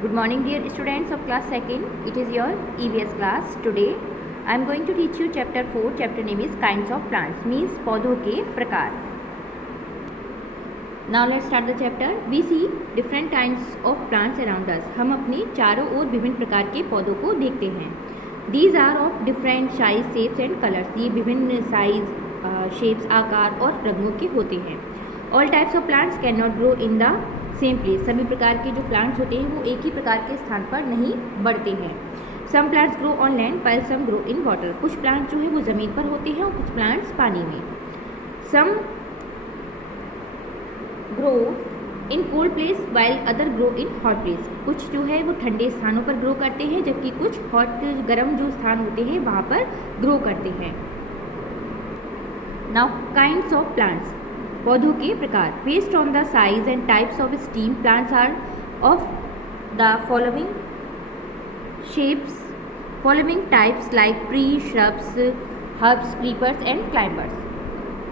Good morning dear students of class 2nd. It is your EVS class. Today I am going to teach you chapter 4. Chapter name is kinds of plants, means पौधों के प्रकार. Now let's start the chapter. We see different kinds of plants around us. हम अपने चारों ओर विभिन्न प्रकार के पौधों को देखते हैं. These are of different size, shapes and colors. ये विभिन्न साइज, शेप्स, आकार और रंगों के होते हैं. All types of plants cannot grow in the same place. सभी प्रकार के जो प्लांट्स होते हैं वो एक ही प्रकार के स्थान पर नहीं बढ़ते हैं. Some plants grow on land while some grow in water. कुछ प्लांट्स जो है वो ज़मीन पर होते हैं और कुछ प्लांट्स पानी में. Some grow in cold place while other grow in hot place. कुछ जो है वो ठंडे स्थानों पर ग्रो करते हैं जबकि कुछ हॉट गर्म जो स्थान होते हैं वहाँ पर ग्रो करते हैं. नाउ काइंड्स ऑफ प्लांट्स, पौधों के प्रकार. Based on the size and types of stem plants are of the following shapes, following types like tree, shrubs, herbs, creepers and climbers.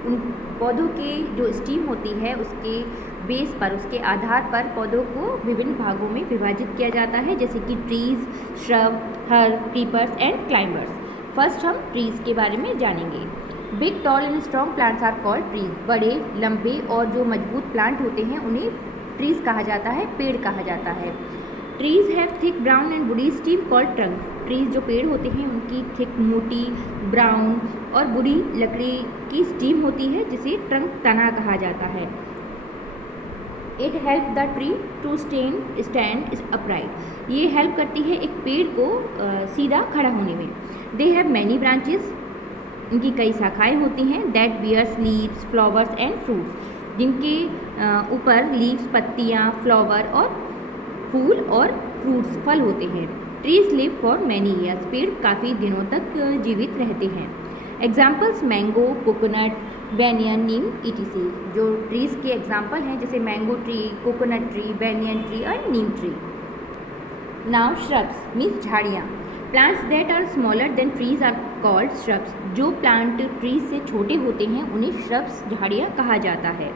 उन पौधों के जो स्टीम होती है उसके बेस पर, उसके आधार पर पौधों को विभिन्न भागों में विभाजित किया जाता है, जैसे कि trees, shrub, herb, creepers and climbers. First हम ट्रीज के बारे में जानेंगे. Big, tall and strong plants are called trees. बड़े, लंबे और जो मजबूत प्लांट होते हैं उन्हें ट्रीज कहा जाता है, पेड़ कहा जाता है. Trees have thick brown and woody steam called trunk. Trees जो पेड़ होते हैं उनकी थिक, मोटी, ब्राउन और बुरी लकड़ी की स्टीम होती है जिसे ट्रंक, तना कहा जाता है. It help the tree to stand upright. ये हेल्प करती है एक पेड़ को सीधा खड़ा होने में. They have many branches. इनकी कई शाखाएं होती हैं. That bears leaves, flowers and fruits. जिनके ऊपर लीव्स, पत्तियां, फ्लावर और फूल और फ्रूट्स, फल होते हैं. Trees live for many years. पेड़ काफ़ी दिनों तक जीवित रहते हैं. Examples mango, coconut, banyan, neem, etc. जो ट्रीज़ के एग्जाम्पल हैं जैसे mango tree, coconut tree, banyan tree और neem tree. Now shrubs means झाड़ियाँ. Plants that are smaller than trees are called shrubs. जो प्लांट ट्रीज से छोटे होते हैं उन्हें श्रब्स, झाड़ियाँ कहा जाता है.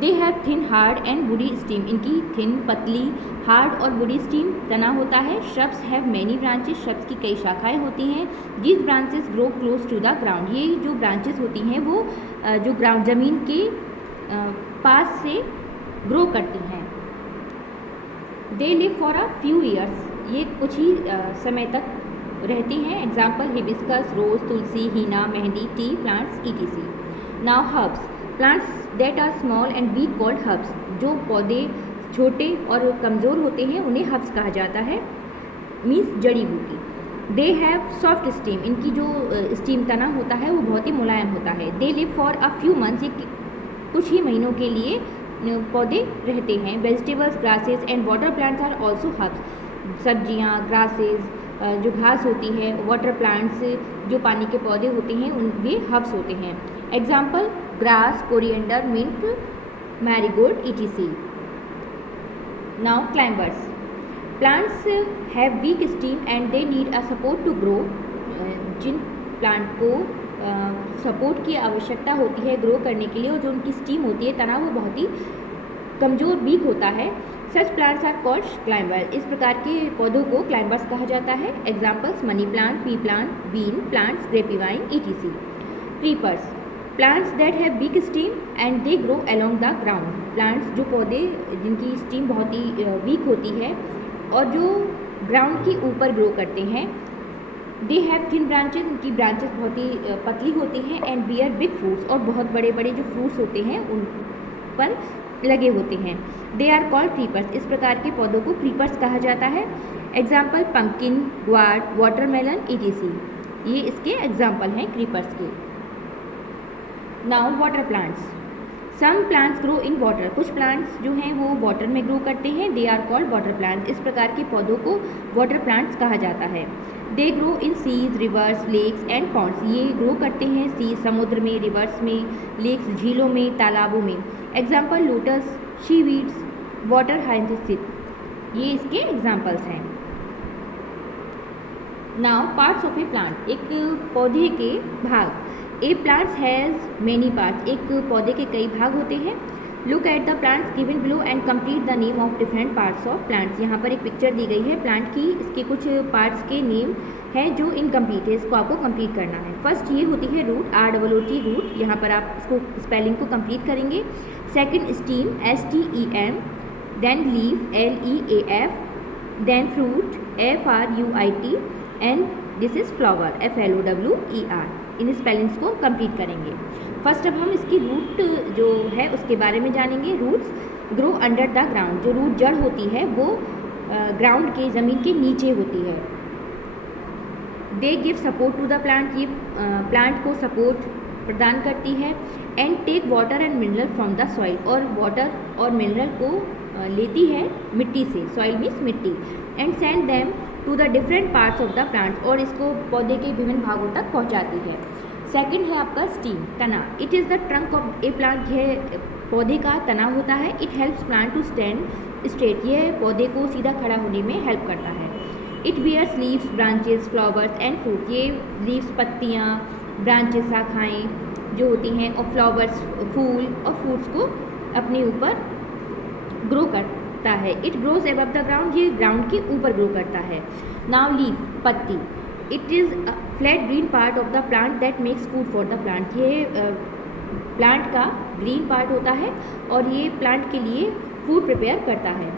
They have thin, hard and woody stem. इनकी थिन, पतली, हार्ड और वुडी स्टीम, तना होता है. Shrubs have many branches. Shrubs की कई शाखाएं होती हैं. These branches grow close to the ground. ये जो ब्रांचेस होती हैं वो जो ग्राउंड, ज़मीन के पास से ग्रो करती हैं. They live for a few years. ये कुछ ही समय तक रहती हैं. Example hibiscus, rose, tulsi, henna, mehndi, tea plants, etc. Now herbs. Plants that are small and weak called herbs. जो पौधे छोटे और कमज़ोर होते हैं उन्हें हर्ब्स कहा जाता है, मीन्स जड़ी बूटी. They have soft steam. इनकी जो स्टीम, तना होता है वो बहुत ही मुलायम होता है. They live for a few months. ये कुछ ही महीनों के लिए पौधे रहते हैं. Vegetables, grasses and water plants are also herbs. सब्जियाँ, ग्रासेस, जो घास होती है, वाटर प्लांट्स जो पानी के पौधे होते हैं उन वे हर्ब्स होते हैं. Example grass, coriander, mint, marigold, etc. Now climbers. Plants have weak stem and they need a support to grow. जिन प्लांट को सपोर्ट की आवश्यकता होती है ग्रो करने के लिए और जो उनकी स्टीम होती है, तना, वो बहुत ही कमज़ोर, वीक होता है. Such plants are called climber. इस प्रकार के पौधों को क्लाइंबर्स कहा जाता है. Examples money plant, pea plant, bean plants, grapevine, etc. Creepers. Plants that have big stem and they grow along the ground. Plants जो पौधे जिनकी स्टीम बहुत ही वीक होती है और जो ग्राउंड के ऊपर ग्रो करते हैं. They have thin branches. इनकी ब्रांचेस बहुत ही पतली होती हैं. And bear big fruits. और बहुत बड़े बड़े जो फ्रूट्स होते हैं उन पर लगे होते हैं. They are called creepers. इस प्रकार के पौधों को क्रीपर्स कहा जाता है. Example pumpkin, gourd, watermelon, etc. ये इसके एग्जाम्पल हैं क्रीपर्स के. Now water plants. Some plants grow in water. कुछ प्लांट्स जो हैं वो वाटर में ग्रो करते हैं. They are called water plants. इस प्रकार के पौधों को वाटर प्लांट्स कहा जाता है. They grow in seas, rivers, lakes and ponds. ये ग्रो करते हैं सी, समुद्र में, रिवर्स में, लेक्स, झीलों में, तालाबों में. Example lotus, seaweeds, water hyacinth. ये इसके एग्जाम्पल्स हैं. Now parts of a plant. एक पौधे के भाग. A plants has many parts. एक पौधे के कई भाग होते हैं. Look at the plants given below and complete the name of different parts of plants. यहाँ पर एक पिक्चर दी गई है प्लांट की, इसके कुछ पार्ट्स के नेम है जो इनकम्प्लीट है, इसको आपको कंप्लीट करना है। फर्स्ट ये होती है रूट, ROOT रूट, यहाँ पर आप इसको स्पेलिंग को कंप्लीट करेंगे। Second stem, STEM, then leaf, LEAF, then fruit, FRUIT, and this is flower, FLOWER। इन स्पेलिंग्स को कंप्लीट करेंगे। फर्स्ट अब हम इसकी रूट जो है उसके बारे में जानेंगे। Roots grow under the ground, जो रूट जड़ होती है वो ग्राउंड के ज़मीन के नीचे होती है। They give support to the plant, ये प्लांट को सपोर्ट प्रदान करती है। And take water and mineral from the soil, और वाटर और मिनरल को लेती है मिट्टी से, सॉइल मीन्स मिट्टी। And send them to the different parts of the plant, और इसको पौधे के विभिन्न भागों तक पहुंचाती है। सेकंड है आपका स्टीम, तना। It is the trunk of a plant, यह पौधे का तना होता है। It helps plant to stand straight, यह पौधे को सीधा खड़ा होने में हेल्प करता है। It bears leaves, branches, flowers and fruit, ये लीव्स पत्तियाँ, ब्रांचेस शाखाएँ जो होती हैं, और फ्लावर्स फूल और फ्रूट्स को अपने ऊपर ग्रो करता है। It grows above the ground, ये ग्राउंड के ऊपर ग्रो करता है। नाउ लीफ, पत्ती। It is flat green part of the plant that makes food for the plant, ये प्लांट का ग्रीन पार्ट होता है और ये प्लांट के लिए फूड प्रिपेयर करता है।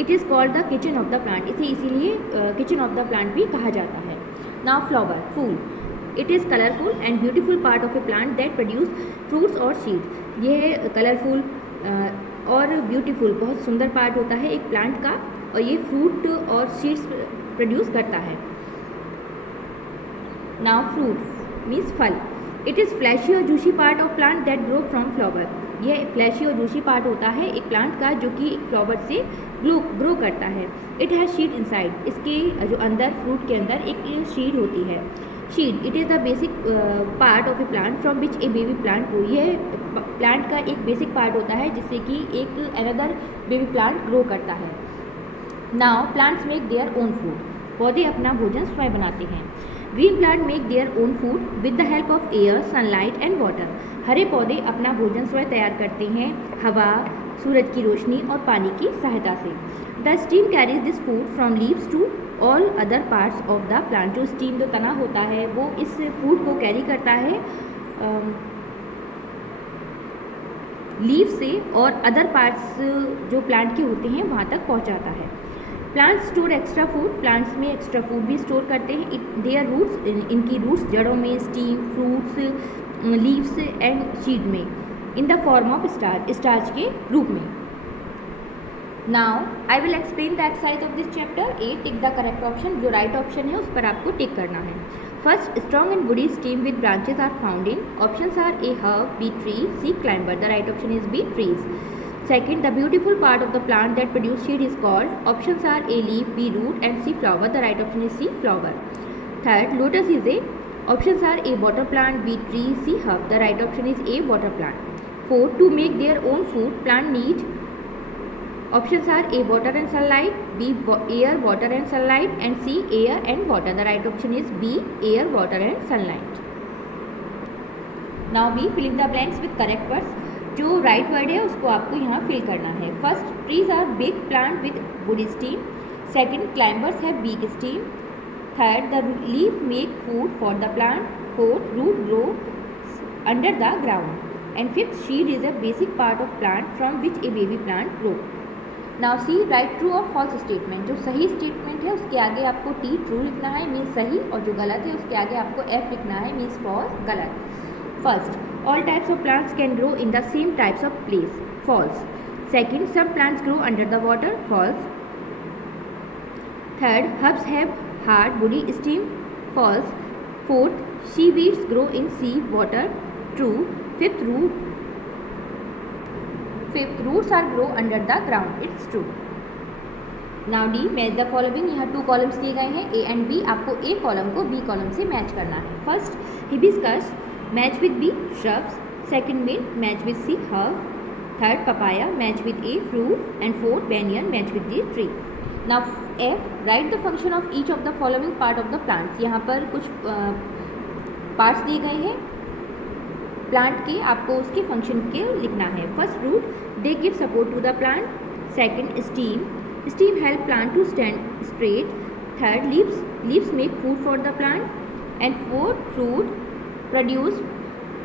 It is called the kitchen of the plant, इसे इसीलिए किचन ऑफ द प्लांट भी कहा जाता है। नाउ फ्लावर, फूल। It is colourful and beautiful part of a plant that produce fruits और सीड्स, यह कलरफुल और ब्यूटीफुल बहुत सुंदर पार्ट होता है एक प्लांट का, और ये फ्रूट और सीड्स प्रोड्यूस करता है। नाउ फ्रूट मीन्स फल। इट इज़ फ्लैशी और juicy part of plant that grow from flower, यह फ्लैशी और जूसी पार्ट होता है एक प्लांट का जो कि एक फ्लावर से ग्रो करता है। इट हैज़ सीड इनसाइड, इसके जो अंदर फ्रूट के अंदर एक सीड होती है। Seed, it is the basic part of a plant from which a baby plant grow, यह प्लांट का एक बेसिक पार्ट होता है जिससे कि एक अनदर बेबी प्लांट ग्रो करता है। Now plants make their own food, पौधे अपना भोजन स्वयं बनाते हैं। Green plant make their own food with the help of air, sunlight and water, हरे पौधे अपना भोजन स्वयं तैयार करते हैं हवा, सूरज की रोशनी और पानी की सहायता से। The stem carries this food from leaves to all other parts of the plant, जो स्टीम जो तना होता है वो इस फूड को कैरी करता है लीव से और अदर पार्ट्स जो प्लांट के होते हैं वहाँ तक पहुँचाता है। Plants store extra food, plants में एक्स्ट्रा फूड भी स्टोर करते हैं। देयर रूट्स, इनकी रूट्स जड़ों में, stem, fruits, leaves and seed में, in the form of starch, starch के रूप में। Now I will explain the exercise of this chapter. A, tick the correct option, जो राइट ऑप्शन है उस पर आपको टिक करना है। First, strong and woody stem with branches are found in, options are A herb, B tree, C climber, the right option is B trees. Second, the beautiful part of the plant that produce seed is called, options are A leaf, B root and C flower, the right option is C flower. Third, lotus is a, options are A water plant, B tree, C herb, the right option is A water plant. Fourth, to make their own food, plant need, options are A water and sunlight, B air, water and sunlight and C air and water, the right option is B air, water and sunlight. Now B, fill in the blanks with correct words. जो right word है उसको आपको यहाँ fill करना है। First, trees are big plant with wood stem. Second, climbers have big stem. Third, the leaf make food for the plant. Fourth, root grow under the ground. And fifth, seed is a basic part of plant from which a baby plant grow. Now C, write true और false statement. जो सही statement है उसके आगे आपको T true लिखना है, means सही, और जो गलत है उसके आगे आपको एफ लिखना है, मीन्स फॉल्स, गलत। First, all types of plants can grow in the same types of place, false. Second, some plants grow under the water, false. Third, herbs have hard woody stem, false. Fourth, seaweeds grow in sea water, true. Fifth, roots are grow under the ground, it's true. Now D, match the following, यहाँ 2 columns दिए गए हैं A and B, आपको A column को B column से match करना है। First, hibiscus match with B, shrubs. Second, mint match with C, herb. Third, papaya match with A, fruit. And fourth, banyan match with D, tree. Now F, write the function of each of the following part of the plants. यहाँ पर कुछ parts दिए गए हैं plant के, आपको उसके function के लिखना है। First, root, They give support to the plant. Second, stem. Stem help plant to stand straight. Third, leaves make food for the plant. And fourth, fruit produce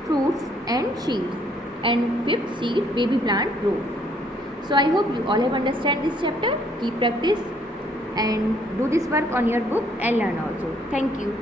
fruits and seeds. And fifth, seed baby plant grow. So I hope you all have understand this chapter. Keep practice and do this work on your book and learn also. Thank you.